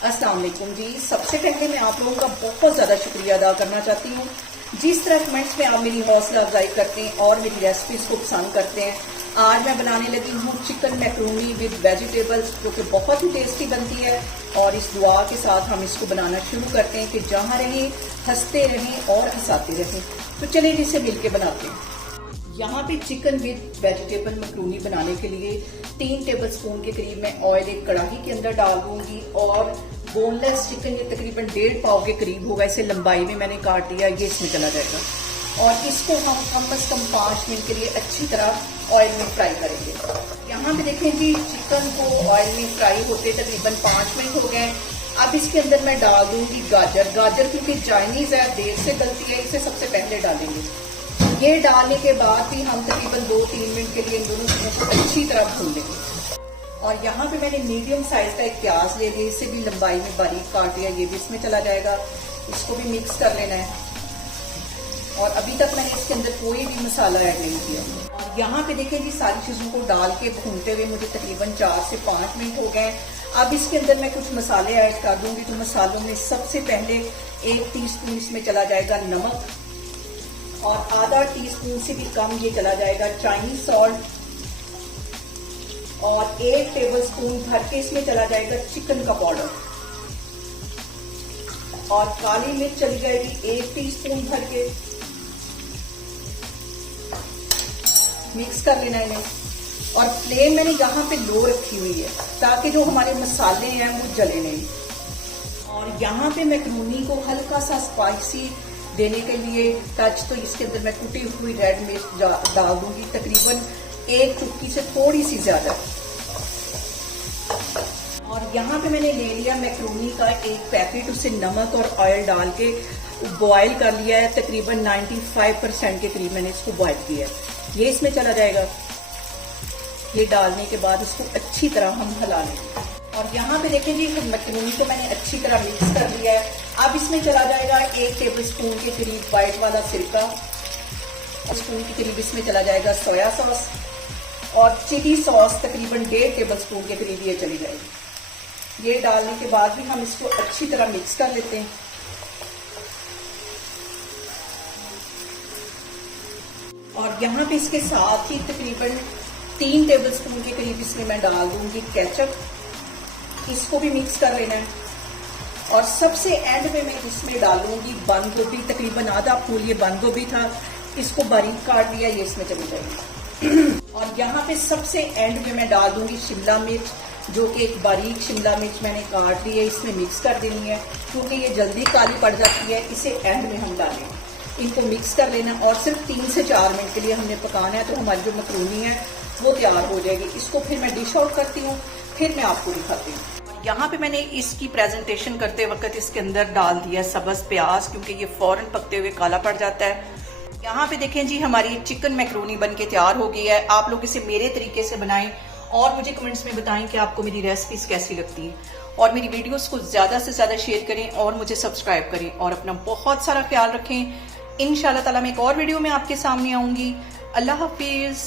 अस्सलाम वालेकुम जी। सबसे पहले मैं आप लोगों का बहुत ज़्यादा शुक्रिया अदा करना चाहती हूँ। जिस तरह कमेंट्स में आप मेरी हौसला अफजाई करते हैं और मेरी रेसिपीज़ को पसंद करते हैं। आज मैं बनाने लगी हूँ चिकन मैक्रोनी विद वेजिटेबल्स, जो कि बहुत ही टेस्टी बनती है। और इस दुआ के साथ हम इसको बनाना शुरू करते हैं कि जहाँ रहें हंसते रहें और हंसाते रहें। तो चलिए इसे मिल के बनाते हैं। यहाँ पे चिकन विद वेजिटेबल मैक्रोनी बनाने के लिए 3 टेबलस्पून के करीब मैं ऑयल एक कढ़ाई के अंदर डाल दूंगी। और बोनलेस चिकन ये तकरीबन 1.5 पाव के करीब होगा, इसे लंबाई में मैंने काट दिया, ये इसमें चला जाएगा। और इसको हम कम से कम 5 मिनट के लिए अच्छी तरह ऑयल में फ्राई करेंगे। यहाँ पे देखें जी, चिकन को ऑयल में फ्राई होते तकरीबन 5 मिनट हो गए। अब इसके अंदर मैं डाल दूंगी गाजर। गाजर क्योंकि चाइनीज है, देर से गलती है, इसे सबसे पहले डालेंगे। ये डालने के बाद भी हम तकरीबन 2-3 मिनट के लिए इन दोनों चीज़ों को अच्छी तरह भून लेंगे। और यहाँ पे मैंने मीडियम साइज का एक प्याज ले लिया, इसे भी लंबाई में बारीक काट लिया, ये भी इसमें चला जाएगा। इसको भी मिक्स कर लेना है। और अभी तक मैंने इसके अंदर कोई भी मसाला ऐड नहीं किया। और यहाँ पे देखें जी, सारी चीज़ों को डाल के भूनते हुए मुझे तकरीबन 4 से 5 मिनट हो गए। अब इसके अंदर मैं कुछ मसाले ऐड कर दूंगी। तो मसालों में सबसे पहले 1 टीस्पून इसमें चला जाएगा नमक, और आधा टीस्पून से भी कम ये चला जाएगा चाइनीज सॉल्ट, और 1 टेबलस्पून भर के इसमें चला जाएगा चिकन का पाउडर, और काली मिर्च चली जाएगी 1 टीस्पून भर के। मिक्स कर लेना है। और फ्लेम मैंने यहाँ पे लो रखी हुई है ताकि जो हमारे मसाले हैं वो जले नहीं। और यहाँ पे मैक्रोनी को हल्का सा स्पाइसी देने के लिए टच, तो इसके अंदर मैं कुटी हुई रेड मिर्च डाल दूंगी, तकरीबन 1 चुटकी से थोड़ी सी ज्यादा। और यहाँ पे मैंने ले लिया मैक्रोनी का एक पैकेट, उसे नमक और ऑयल डाल के बॉयल कर लिया है। तकरीबन 95% के करीब मैंने इसको बॉयल किया है। ये इसमें चला जाएगा। ये डालने के बाद इसको अच्छी तरह हम हिला लेंगे। और यहाँ पे देखें जी, मैक्रोनी को मैंने अच्छी तरह मिक्स कर लिया है। अब इसमें चला जाएगा 1 टेबलस्पून के करीब वाइट वाला सिरका, स्पून के करीब इसमें चला जाएगा सोया सॉस, और चिली सॉस तकरीबन 1.5 टेबलस्पून के करीब ये चली जाएगी। ये डालने के बाद भी हम इसको अच्छी तरह मिक्स कर लेते हैं। और यहाँ पे इसके साथ ही तकरीबन 3 टेबलस्पून के करीब इसमें मैं डाल दूंगी केचप। इसको भी मिक्स कर लेना है। और सबसे एंड में मैं इसमें डालूंगी बंद गोभी, तकरीबन आधा फूल ये बंद गोभी था, इसको बारीक काट लिया, ये इसमें चली जाएगी। और यहाँ पे सबसे एंड में मैं डाल दूंगी शिमला मिर्च, जो कि एक बारीक शिमला मिर्च मैंने काट ली है, इसमें मिक्स कर देनी है क्योंकि ये जल्दी काली पड़ जाती है। इसे एंड में हम डालेंगे। इनको मिक्स कर लेना और सिर्फ 3 से 4 मिनट के लिए हमने पकाना है, तो हमारी जो मैक्रोनी है वो तैयार हो जाएगी। इसको फिर मैं डिश आउट करती हूँ, फिर मैं आपको दिखाती हूँ। यहाँ पे मैंने इसकी प्रेजेंटेशन करते वक्त इसके अंदर डाल दिया सब्ज प्याज, क्योंकि ये फौरन पकते हुए काला पड़ जाता है। यहाँ पे देखें जी, हमारी चिकन मैक्रोनी बन के तैयार हो गई है। आप लोग इसे मेरे तरीके से बनाएं और मुझे कमेंट्स में बताएं कि आपको मेरी रेसिपीज कैसी लगती हैं। और मेरी वीडियोस को ज्यादा से ज्यादा शेयर करें और मुझे सब्सक्राइब करें। और अपना बहुत सारा ख्याल रखें। इंशाल्लाह ताला मैं एक और वीडियो में आपके सामने आऊंगी। अल्लाह हाफिज।